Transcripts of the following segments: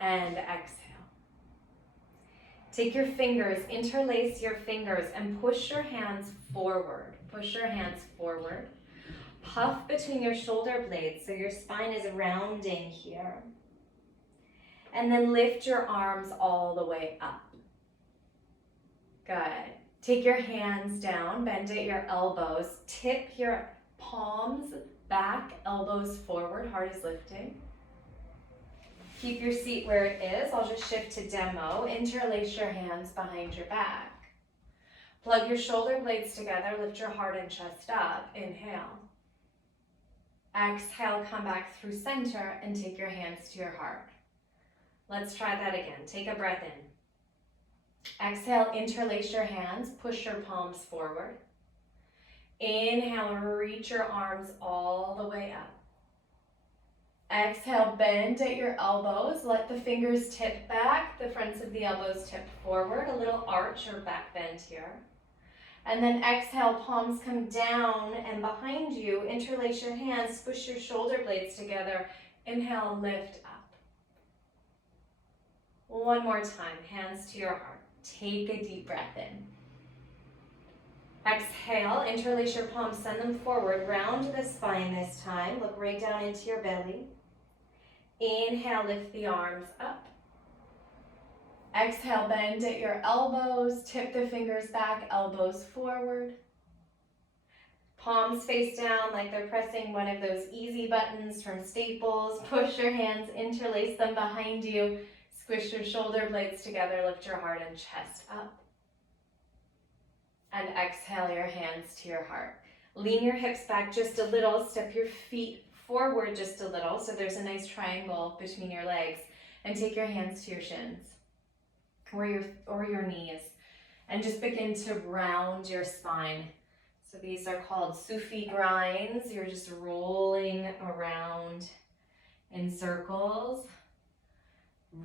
and exhale. Take your fingers, interlace your fingers, and push your hands forward. Push your hands forward. Puff between your shoulder blades so your spine is rounding here. And then lift your arms all the way up. Good. Take your hands down, bend at your elbows, tip your palms back, elbows forward, heart is lifting. Keep your seat where it is. I'll just shift to demo. Interlace your hands behind your back. Plug your shoulder blades together, lift your heart and chest up. Inhale. Exhale, come back through center and take your hands to your heart. Let's try that again. Take a breath in. Exhale, interlace your hands, push your palms forward. Inhale, reach your arms all the way up. Exhale, bend at your elbows. Let the fingers tip back, the fronts of the elbows tip forward, a little arch or back bend here. And then exhale, palms come down and behind you. Interlace your hands, push your shoulder blades together. Inhale, lift up. One more time, hands to your heart. Take a deep breath in. Exhale, interlace your palms, send them forward, round the spine this time. Look right down into your belly. Inhale, lift the arms up. Exhale, bend at your elbows, tip the fingers back, elbows forward. Palms face down like they're pressing one of those easy buttons from Staples. Push your hands, interlace them behind you. Squish your shoulder blades together, lift your heart and chest up. And exhale your hands to your heart. Lean your hips back just a little, step your feet forward just a little, so there's a nice triangle between your legs, and take your hands to your shins or your knees, and just begin to round your spine. So these are called Sufi grinds. You're just rolling around in circles.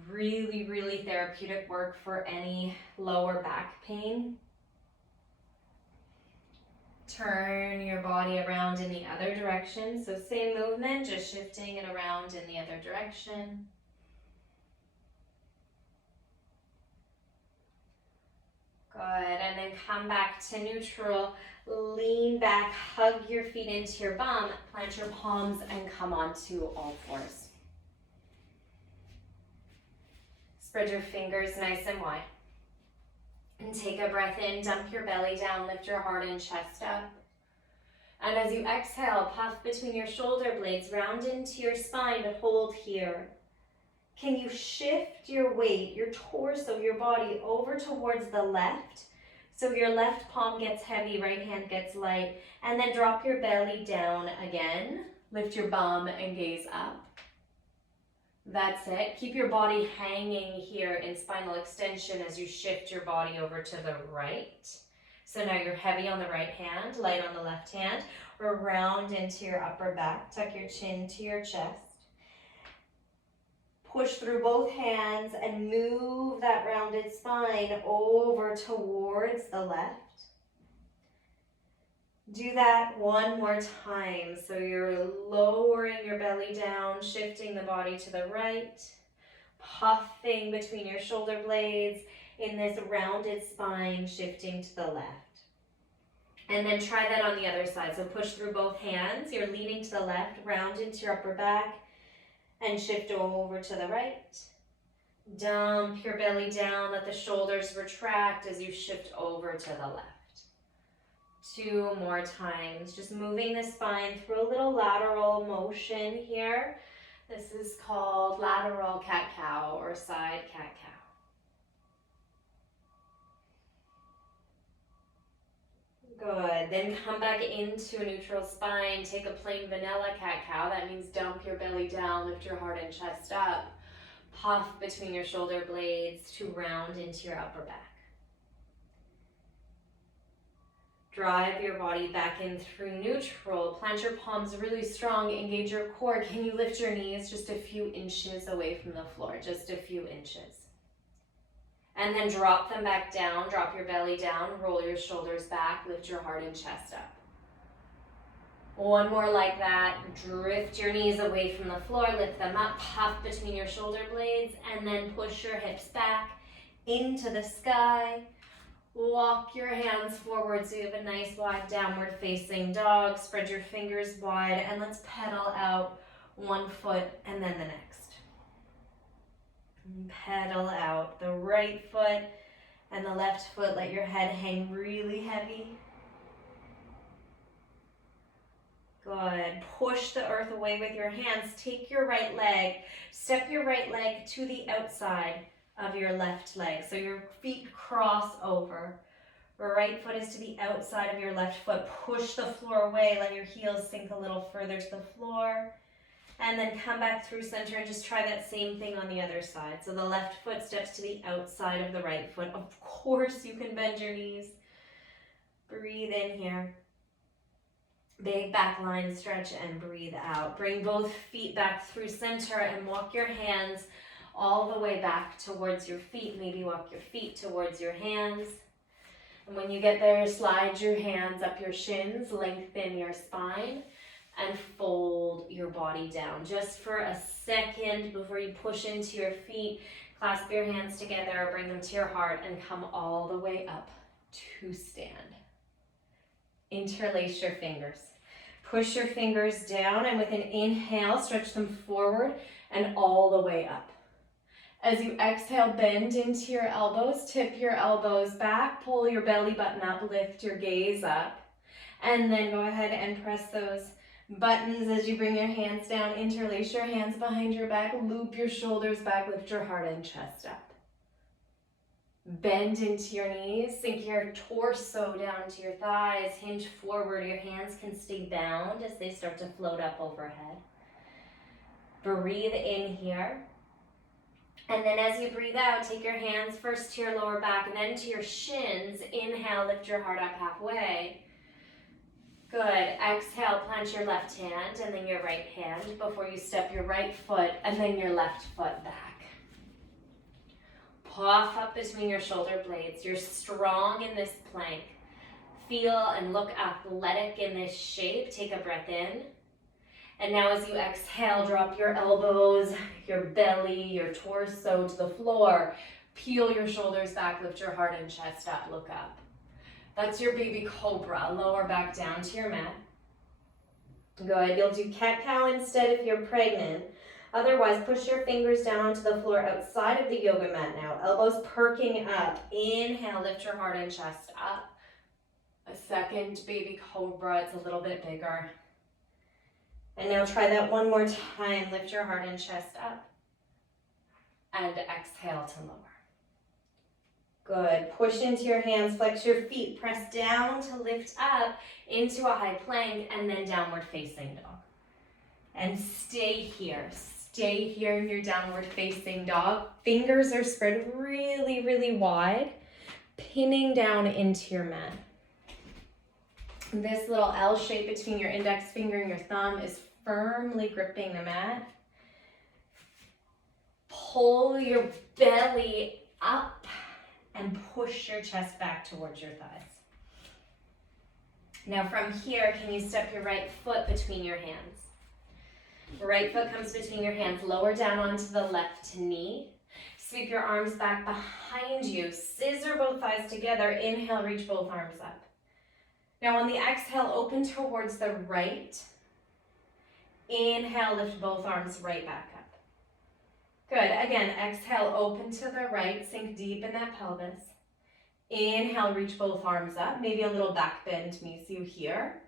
Really, really therapeutic work for any lower back pain. Turn your body around in the other direction. So same movement, just shifting it around in the other direction. Good, and then come back to neutral. Lean back, hug your feet into your bum, plant your palms, and come onto all fours. Spread your fingers nice and wide. And take a breath in, dump your belly down, lift your heart and chest up. And as you exhale, puff between your shoulder blades, round into your spine, but hold here. Can you shift your weight, your torso, your body over towards the left? So your left palm gets heavy, right hand gets light. And then drop your belly down again. Lift your bum and gaze up. That's it. Keep your body hanging here in spinal extension as you shift your body over to the right. So now you're heavy on the right hand, light on the left hand, or round into your upper back. Tuck your chin to your chest. Push through both hands and move that rounded spine over towards the left. Do that one more time. So you're lowering your belly down, shifting the body to the right, puffing between your shoulder blades in this rounded spine, shifting to the left. And then try that on the other side. So push through both hands. You're leaning to the left, round into your upper back, and shift over to the right. Dump your belly down, let the shoulders retract as you shift over to the left. 2 more times, just moving the spine through a little lateral motion here. This is called lateral cat-cow or side cat-cow. Good, then come back into a neutral spine, take a plain vanilla cat-cow. That means dump your belly down, lift your heart and chest up. Puff between your shoulder blades to round into your upper back. Drive your body back in through neutral. Plant your palms really strong, engage your core. Can you lift your knees just a few inches away from the floor, just a few inches? And then drop them back down, drop your belly down, roll your shoulders back, lift your heart and chest up. One more like that. Drift your knees away from the floor, lift them up, puff between your shoulder blades, and then push your hips back into the sky. Walk your hands forward so you have a nice wide downward facing dog. Spread your fingers wide, and let's pedal out one foot and then the next. And pedal out the right foot and the left foot. Let your head hang really heavy. Good. Push the earth away with your hands. Take your right leg. Step your right leg to the outside of your left leg. So your feet cross over. Your right foot is to the outside of your left foot. Push the floor away. Let your heels sink a little further to the floor. And then come back through center and just try that same thing on the other side. So the left foot steps to the outside of the right foot. Of course, you can bend your knees. Breathe in here. Big back line stretch and breathe out. Bring both feet back through center and walk your hands all the way back towards your feet. Maybe walk your feet towards your hands. And when you get there, slide your hands up your shins, lengthen your spine, and fold your body down. Just for a second before you push into your feet, clasp your hands together, bring them to your heart, and come all the way up to stand. Interlace your fingers. Push your fingers down, and with an inhale, stretch them forward and all the way up. As you exhale, bend into your elbows, tip your elbows back, pull your belly button up, lift your gaze up, and then go ahead and press those buttons as you bring your hands down. Interlace your hands behind your back, loop your shoulders back, lift your heart and chest up. Bend into your knees, sink your torso down to your thighs, hinge forward. Your hands can stay bound as they start to float up overhead. Breathe in here. And then as you breathe out, take your hands first to your lower back and then to your shins. Inhale, lift your heart up halfway. Good. Exhale, plant your left hand and then your right hand before you step your right foot and then your left foot back. Puff up between your shoulder blades. You're strong in this plank. Feel and look athletic in this shape. Take a breath in. And now as you exhale, drop your elbows, your belly, your torso to the floor. Peel your shoulders back, lift your heart and chest up, look up. That's your baby cobra. Lower back down to your mat. Good. You'll do cat-cow instead if you're pregnant. Otherwise, push your fingers down onto the floor outside of the yoga mat now. Elbows perking up. Inhale, lift your heart and chest up. A second baby cobra. It's a little bit bigger. And now try that one more time. Lift your heart and chest up. And exhale to lower. Good. Push into your hands. Flex your feet. Press down to lift up into a high plank and then downward facing dog. And stay here. Stay here in your downward facing dog. Fingers are spread really, really wide, pinning down into your mat. This little L shape between your index finger and your thumb is firmly gripping the mat. Pull your belly up and push your chest back towards your thighs. Now from here, can you step your right foot between your hands? Right foot comes between your hands, lower down onto the left knee. Sweep your arms back behind you. Scissor both thighs together. Inhale, reach both arms up. Now on the exhale, open towards the right. Inhale, lift both arms right back up. Good. Again, exhale, open to the right. Sink deep in that pelvis. Inhale, reach both arms up. Maybe a little back bend meets you here.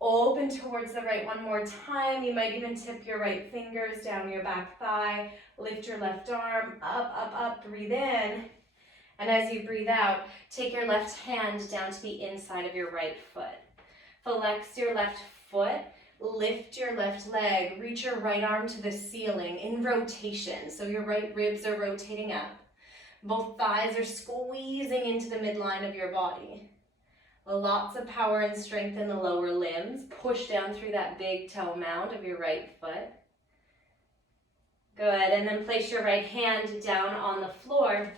Open towards the right one more time. You might even tip your right fingers down your back thigh. Lift your left arm up, up, up. Breathe in. And as you breathe out, take your left hand down to the inside of your right foot. Flex your left foot. Lift your left leg. Reach your right arm to the ceiling in rotation. So your right ribs are rotating up. Both thighs are squeezing into the midline of your body. Lots of power and strength in the lower limbs. Push down through that big toe mound of your right foot. Good, and then place your right hand down on the floor.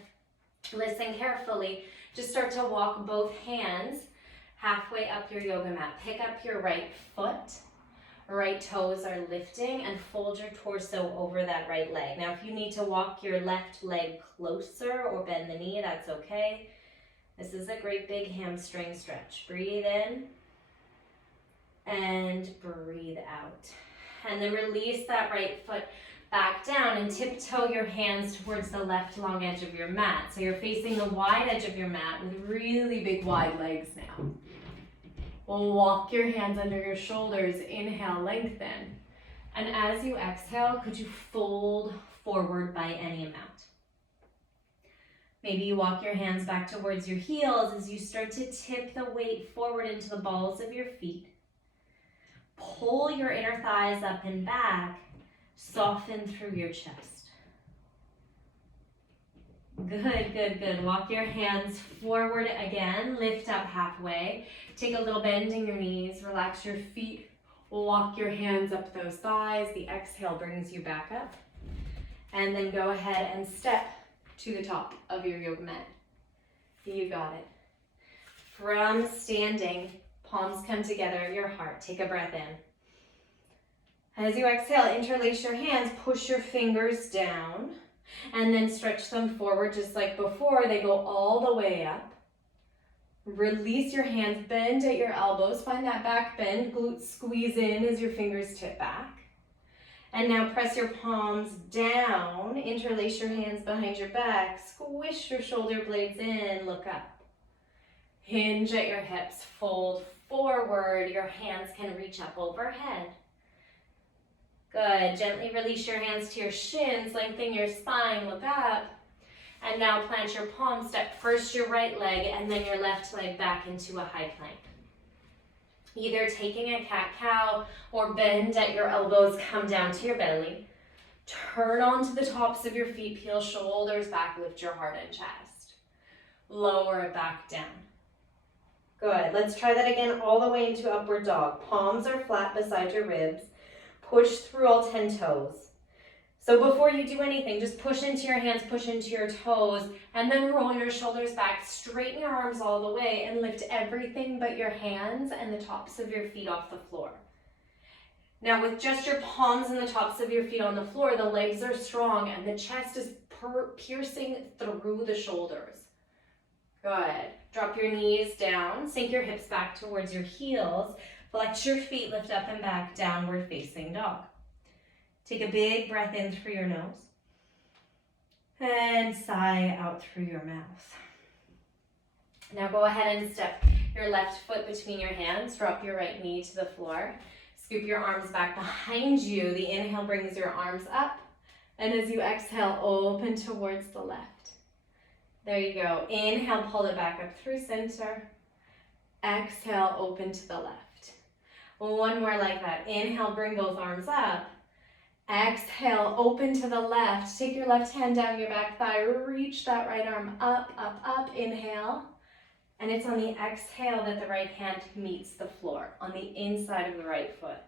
Listen carefully. Just start to walk both hands Halfway up your yoga mat, pick up your right foot. Right toes are lifting and fold your torso over that right leg. Now, if you need to walk your left leg closer or bend the knee, that's okay. This is a great big hamstring stretch. Breathe in and breathe out. And then release that right foot back down and tiptoe your hands towards the left long edge of your mat. So you're facing the wide edge of your mat with really big wide legs now. Walk your hands under your shoulders. Inhale, lengthen. And as you exhale, could you fold forward by any amount? Maybe you walk your hands back towards your heels as you start to tip the weight forward into the balls of your feet. Pull your inner thighs up and back. Soften through your chest. Good, good, good. Walk your hands forward again. Lift up halfway. Take a little bend in your knees. Relax your feet. Walk your hands up those thighs. The exhale brings you back up. And then go ahead and step to the top of your yoga mat. You got it. From standing, palms come together at your heart. Take a breath in. As you exhale, interlace your hands, push your fingers down, and then stretch them forward just like before. They go all the way up. Release your hands, bend at your elbows. Find that back bend, glutes squeeze in as your fingers tip back. And now press your palms down, interlace your hands behind your back, squish your shoulder blades in, look up. Hinge at your hips, fold forward. Your hands can reach up overhead. Good. Gently release your hands to your shins, lengthen your spine, look up. And now plant your palms, step first your right leg and then your left leg back into a high plank. Either taking a cat-cow or bend at your elbows, come down to your belly. Turn onto the tops of your feet, peel shoulders back, lift your heart and chest. Lower it back down. Good. Let's try that again all the way into upward dog. Palms are flat beside your ribs. Push through all 10 toes. So before you do anything, just push into your hands, push into your toes, and then roll your shoulders back, straighten your arms all the way, and lift everything but your hands and the tops of your feet off the floor. Now with just your palms and the tops of your feet on the floor, the legs are strong and the chest is piercing through the shoulders. Good. Drop your knees down, sink your hips back towards your heels, flex your feet, lift up and back, downward facing dog. Take a big breath in through your nose and sigh out through your mouth. Now go ahead and step your left foot between your hands, drop your right knee to the floor, scoop your arms back behind you. The inhale brings your arms up, and as you exhale, open towards the left. There you go. Inhale, pull it back up through center. Exhale, open to the left. One more like that. Inhale, bring both arms up. Exhale, open to the left. Take your left hand down your back thigh. Reach that right arm up, up, up. Inhale. And it's on the exhale that the right hand meets the floor, on the inside of the right foot.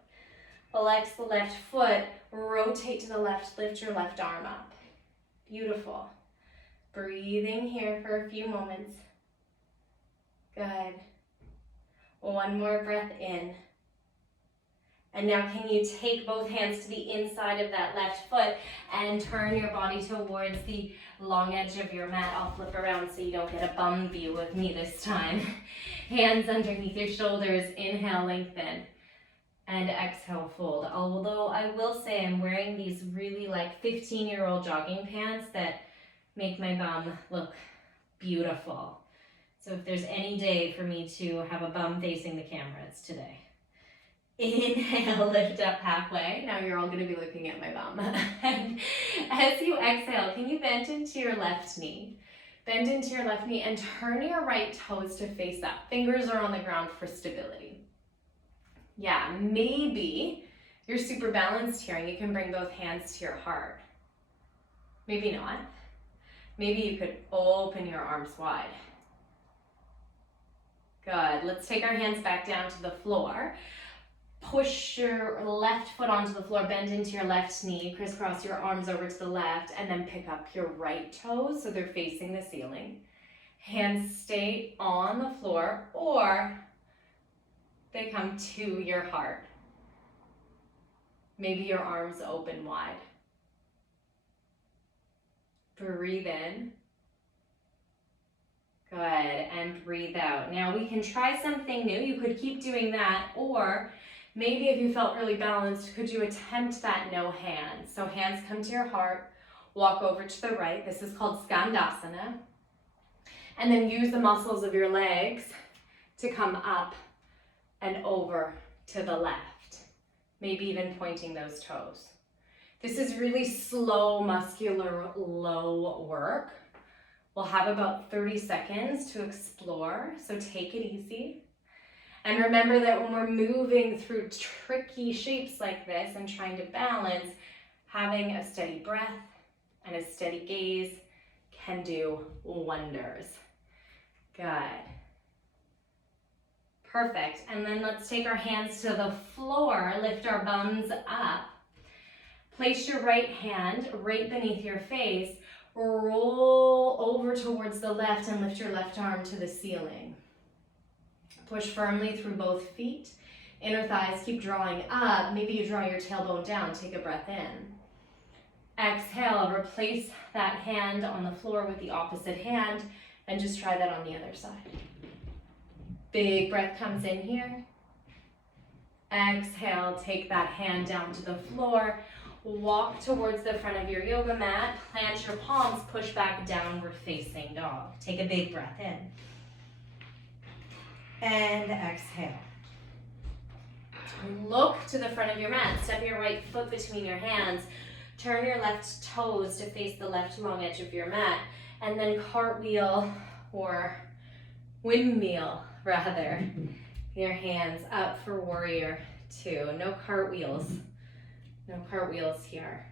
Flex the left foot. Rotate to the left. Lift your left arm up. Beautiful. Breathing here for a few moments. Good. One more breath in. And now can you take both hands to the inside of that left foot and turn your body towards the long edge of your mat. I'll flip around so you don't get a bum view of me this time. Hands underneath your shoulders. Inhale, lengthen. And exhale, fold. Although I will say I'm wearing these really like 15-year-old jogging pants that make my bum look beautiful. So if there's any day for me to have a bum facing the camera, it's today. Inhale, lift up halfway. Now you're all going to be looking at my bum. And as you exhale, can you bend into your left knee? Bend into your left knee and turn your right toes to face up. Fingers are on the ground for stability. Yeah, maybe you're super balanced here and you can bring both hands to your heart. Maybe not. Maybe you could open your arms wide. Good. Let's take our hands back down to the floor. Push your left foot onto the floor, bend into your left knee, crisscross your arms over to the left, and then pick up your right toes so they're facing the ceiling. Hands stay on the floor, or they come to your heart. Maybe your arms open wide. Breathe in. Good, and breathe out. Now we can try something new. You could keep doing that, or maybe if you felt really balanced, could you attempt that no hands? So hands come to your heart, walk over to the right. This is called Skandasana. And then use the muscles of your legs to come up and over to the left. Maybe even pointing those toes. This is really slow, muscular, low work. We'll have about 30 seconds to explore, so take it easy. And remember that when we're moving through tricky shapes like this and trying to balance, having a steady breath and a steady gaze can do wonders. Good. Perfect. And then let's take our hands to the floor, lift our bums up. Place your right hand right beneath your face. Roll over towards the left and lift your left arm to the ceiling. Push firmly through both feet. Inner thighs keep drawing up. Maybe you draw your tailbone down. Take a breath in. Exhale, replace that hand on the floor with the opposite hand and just try that on the other side. Big breath comes in here. Exhale, take that hand down to the floor. Walk towards the front of your yoga mat, plant your palms, push back, downward facing dog. Take a big breath in. And exhale. Look to the front of your mat. Step your right foot between your hands. Turn your left toes to face the left long edge of your mat. And then cartwheel or windmill, rather. Your hands up for warrior two. No cartwheels. No cartwheels here.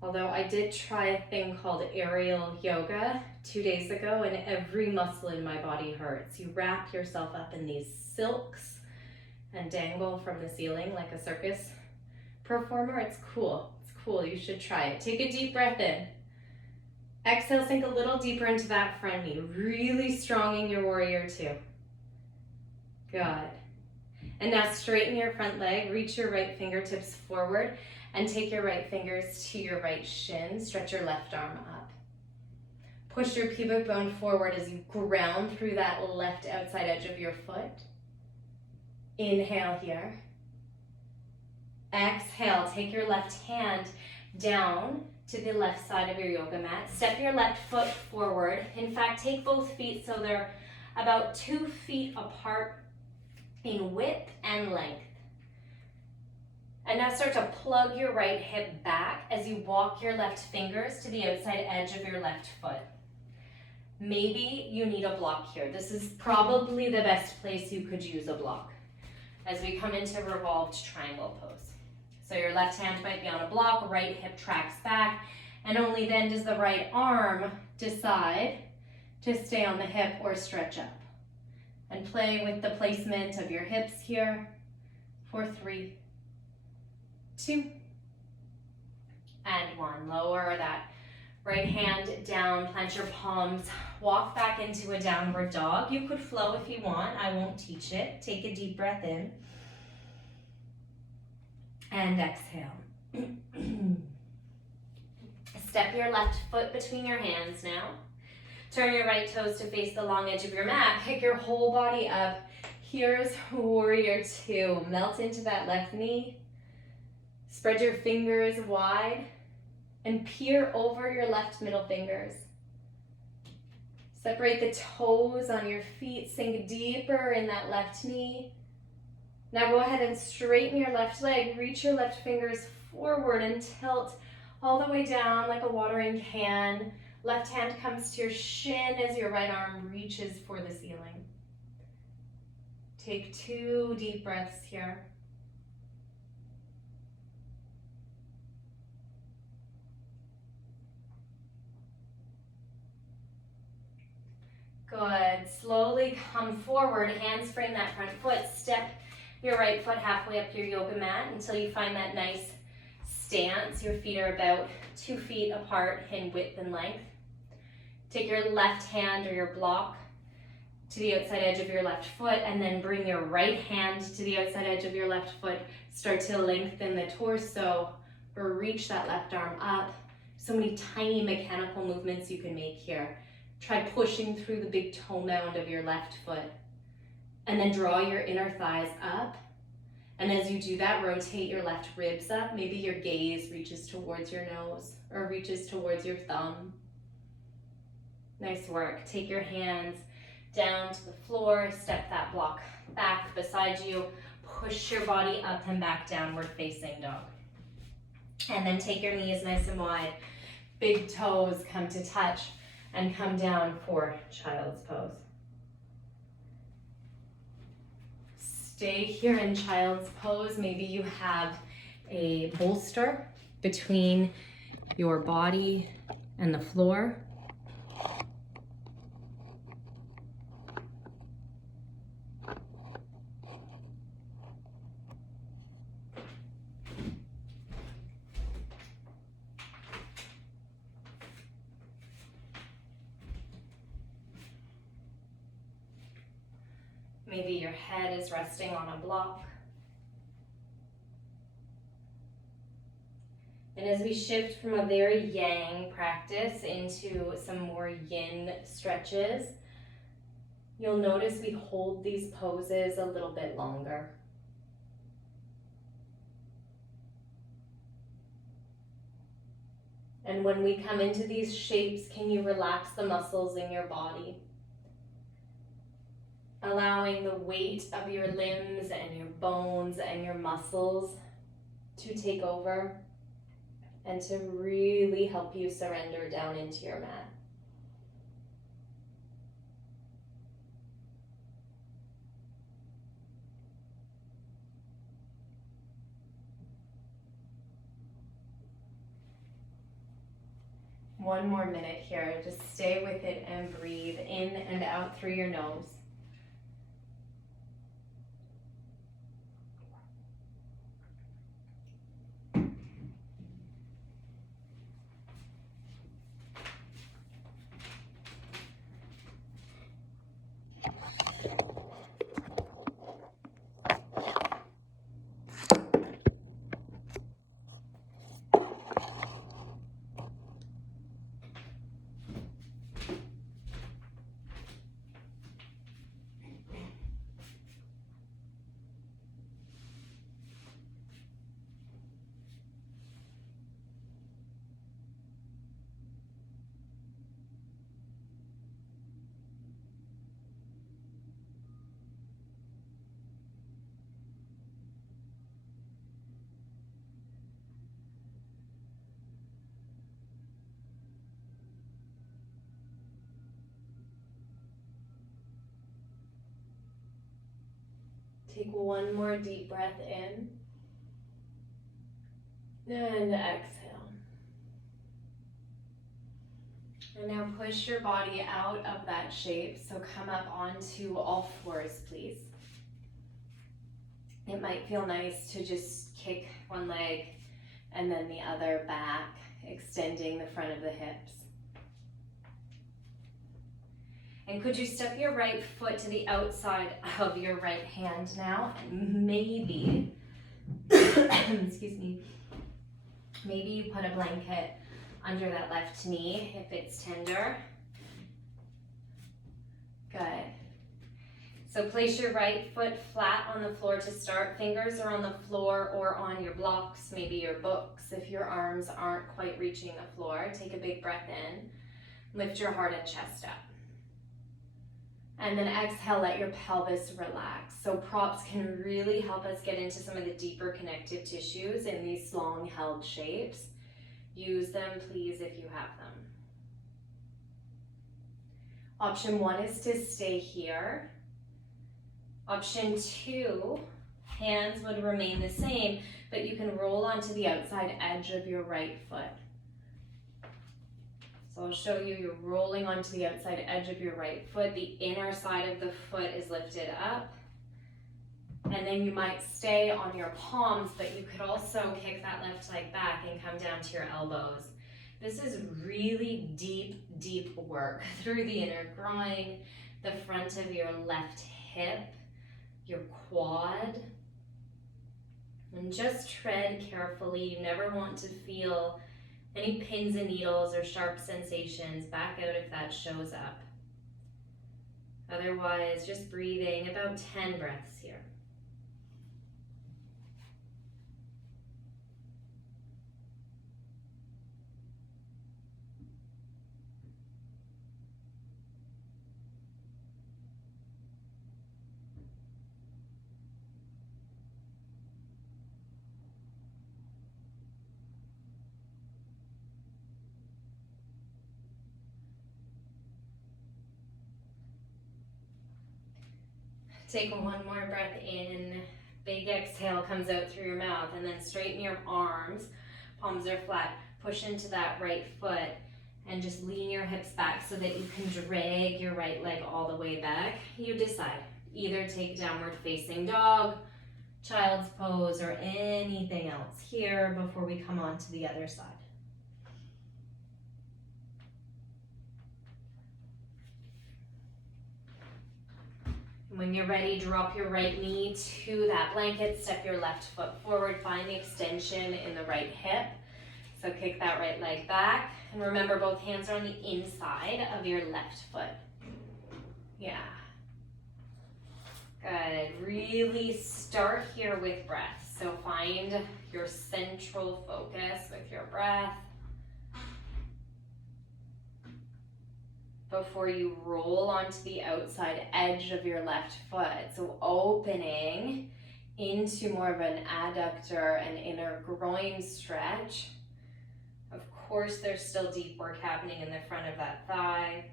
Although I did try a thing called aerial yoga 2 days ago and every muscle in my body hurts. You wrap yourself up in these silks and dangle from the ceiling like a circus performer. It's cool. It's cool. You should try it. Take a deep breath in. Exhale, sink a little deeper into that front knee. Really strong in your warrior two. Good. And now straighten your front leg, reach your right fingertips forward, and take your right fingers to your right shin. Stretch your left arm up. Push your pubic bone forward as you ground through that left outside edge of your foot. Inhale here. Exhale, take your left hand down to the left side of your yoga mat. Step your left foot forward. In fact, take both feet so they're about 2 feet apart in width and length. And now start to plug your right hip back as you walk your left fingers to the outside edge of your left foot. Maybe you need a block here. This is probably the best place you could use a block as we come into revolved triangle pose. So your left hand might be on a block, right hip tracks back, and only then does the right arm decide to stay on the hip or stretch up. And play with the placement of your hips here for 3, 2, and 1. Lower that right hand down, plant your palms, walk back into a downward dog. You could flow if you want, I won't teach it. Take a deep breath in. And exhale. Step your left foot between your hands now. Turn your right toes to face the long edge of your mat. Pick your whole body up. Here's warrior two. Melt into that left knee. Spread your fingers wide and peer over your left middle fingers. Separate the toes on your feet. Sink deeper in that left knee. Now go ahead and straighten your left leg. Reach your left fingers forward and tilt all the way down like a watering can. Left hand comes to your shin as your right arm reaches for the ceiling. Take 2 deep breaths here. Good. Slowly come forward. Hands frame that front foot. Step your right foot halfway up your yoga mat until you find that nice stance. Your feet are about 2 feet apart in width and length. Take your left hand or your block to the outside edge of your left foot, and then bring your right hand to the outside edge of your left foot. Start to lengthen the torso or reach that left arm up. So many tiny mechanical movements you can make here. Try pushing through the big toe mound of your left foot. And then draw your inner thighs up. And as you do that, rotate your left ribs up. Maybe your gaze reaches towards your nose or reaches towards your thumb. Nice work. Take your hands down to the floor. Step that block back beside you. Push your body up and back, downward facing dog. And then take your knees nice and wide. Big toes come to touch and come down for child's pose. Stay here in child's pose. Maybe you have a bolster between your body and the floor. Maybe your head is resting on a block. And as we shift from a very yang practice into some more yin stretches, you'll notice we hold these poses a little bit longer. And when we come into these shapes, can you relax the muscles in your body? Allowing the weight of your limbs and your bones and your muscles to take over and to really help you surrender down into your mat. One more minute here. Just stay with it and breathe in and out through your nose. Take one more deep breath in and exhale. And now push your body out of that shape. So come up onto all fours, please. It might feel nice to just kick one leg and then the other back, extending the front of the hips. And could you step your right foot to the outside of your right hand now? And maybe, excuse me, maybe you put a blanket under that left knee if it's tender. Good. So place your right foot flat on the floor to start. Fingers are on the floor or on your blocks, maybe your books. If your arms aren't quite reaching the floor, take a big breath in. Lift your heart and chest up. And then exhale, let your pelvis relax. So props can really help us get into some of the deeper connective tissues in these long held shapes. Use them, please, if you have them. Option 1 is to stay here. Option 2, hands would remain the same, but you can roll onto the outside edge of your right foot. So I'll show you, you're rolling onto the outside edge of your right foot. The inner side of the foot is lifted up. And then you might stay on your palms, but you could also kick that left leg back and come down to your elbows. This is really deep, deep work through the inner groin, the front of your left hip, your quad. And just tread carefully. You never want to feel any pins and needles or sharp sensations. Back out if that shows up. Otherwise, just breathing about 10 breaths here. Take one more breath in. Big exhale comes out through your mouth, and then straighten your arms. Palms are flat. Push into that right foot and just lean your hips back so that you can drag your right leg all the way back. You decide. Either take downward facing dog, child's pose, or anything else here before we come on to the other side. When you're ready, drop your right knee to that blanket, step your left foot forward, find the extension in the right hip. So kick that right leg back, and remember both hands are on the inside of your left foot. Yeah. Good. Really start here with breath. So find your central focus with your breath before you roll onto the outside edge of your left foot. So opening into more of an adductor and inner groin stretch. Of course, there's still deep work happening in the front of that thigh.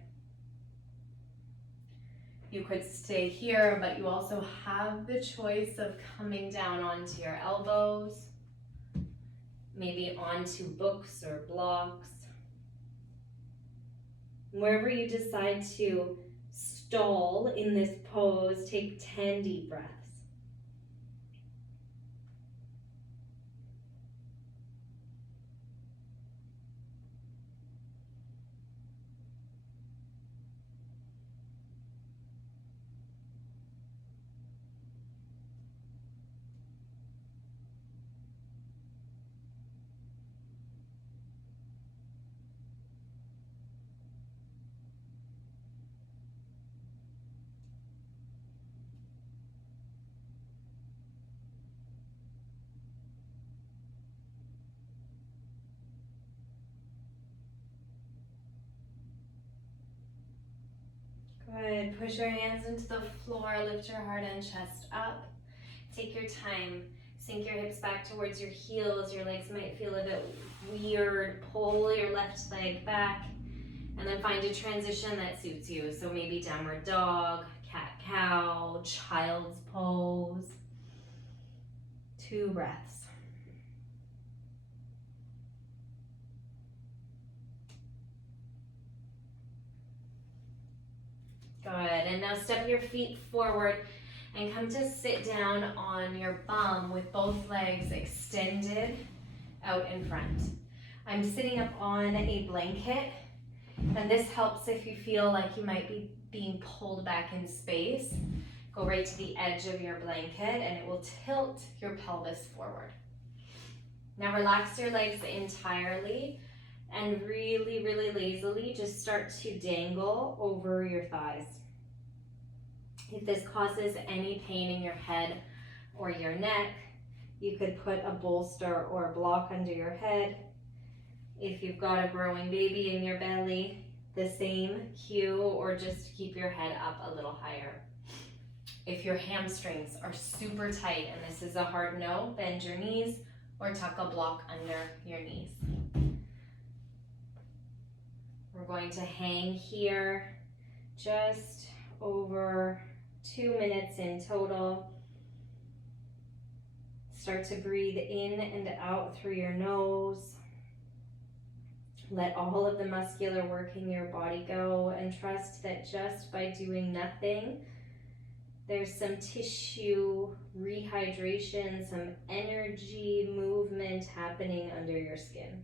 You could stay here, but you also have the choice of coming down onto your elbows, maybe onto books or blocks. Wherever you decide to stall in this pose, take 10 deep breaths. Good. Push your hands into the floor, lift your heart and chest up. Take your time. Sink your hips back towards your heels. Your legs might feel a bit weird. Pull your left leg back, and then find a transition that suits you. So maybe downward dog, cat-cow, child's pose. 2 breaths. Good, and now step your feet forward and come to sit down on your bum with both legs extended out in front. I'm sitting up on a blanket, and this helps if you feel like you might be being pulled back in space. Go right to the edge of your blanket and it will tilt your pelvis forward. Now relax your legs entirely and really, really lazily just start to dangle over your thighs. If this causes any pain in your head or your neck, you could put a bolster or a block under your head. If you've got a growing baby in your belly, the same cue, or just keep your head up a little higher. If your hamstrings are super tight and this is a hard no, bend your knees or tuck a block under your knees. We're going to hang here just over 2 minutes in total. Start to breathe in and out through your nose. Let all of the muscular work in your body go, and trust that just by doing nothing, there's some tissue rehydration, some energy movement happening under your skin.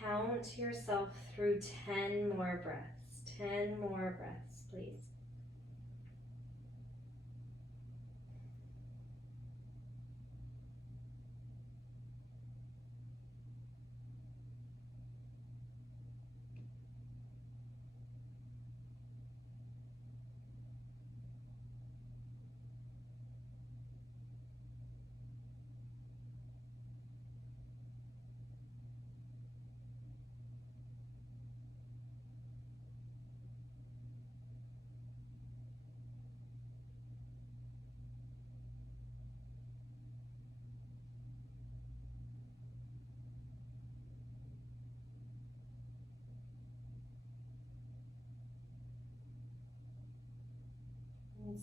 count yourself through 10 more breaths. 10 more breaths, please. And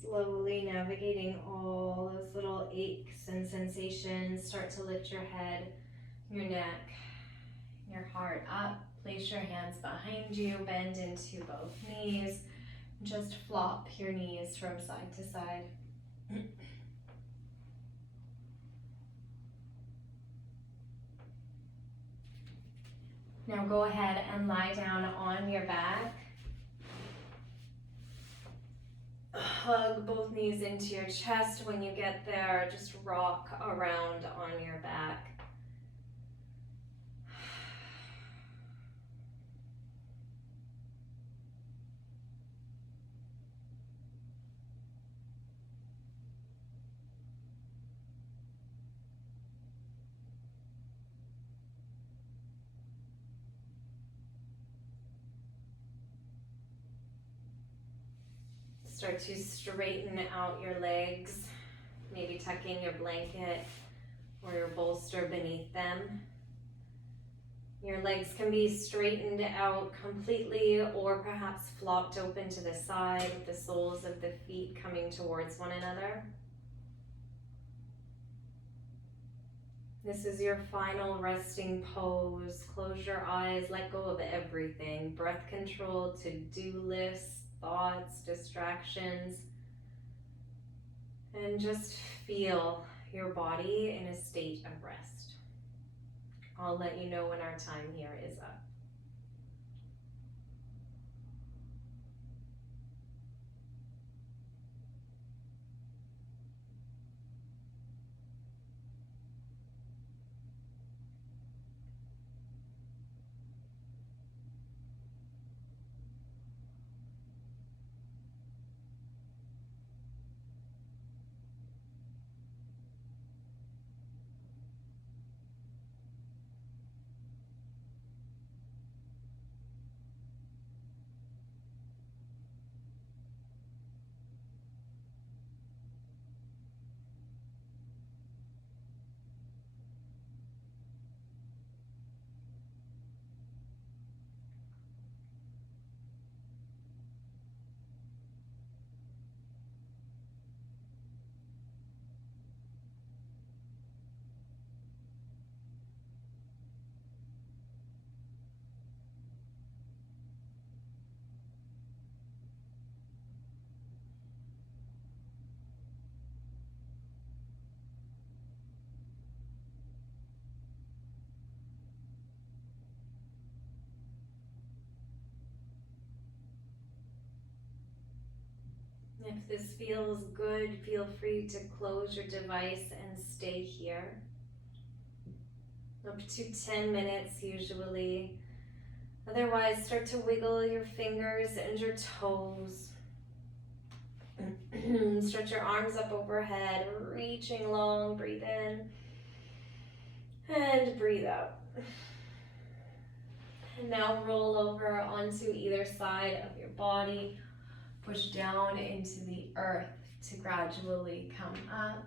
slowly navigating all those little aches and sensations. Start to lift your head, your neck, your heart up. Place your hands behind you, bend into both knees. Just flop your knees from side to side. Now go ahead and lie down on your back. Hug both knees into your chest. When you get there, just rock around on your back. Start to straighten out your legs, maybe tucking your blanket or your bolster beneath them. Your legs can be straightened out completely or perhaps flopped open to the side with the soles of the feet coming towards one another. This is your final resting pose. Close your eyes, let go of everything. Breath control, to-do lists, thoughts, distractions. And just feel your body in a state of rest. I'll let you know when our time here is up. If this feels good, feel free to close your device and stay here. Up to 10 minutes usually. Otherwise, start to wiggle your fingers and your toes. Stretch your arms up overhead, reaching long. Breathe in and breathe out. And now roll over onto either side of your body. Push down into the earth to gradually come up.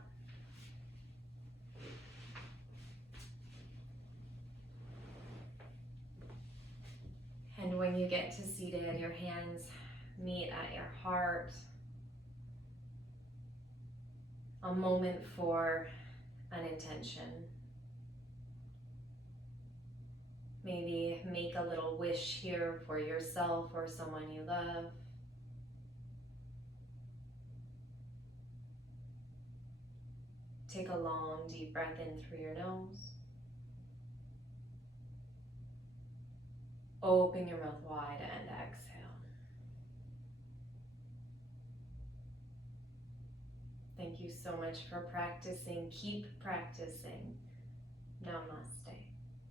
And when you get to seated, your hands meet at your heart. A moment for an intention. Maybe make a little wish here for yourself or someone you love. Take a long, deep breath in through your nose. Open your mouth wide and exhale. Thank you so much for practicing. Keep practicing. Namaste.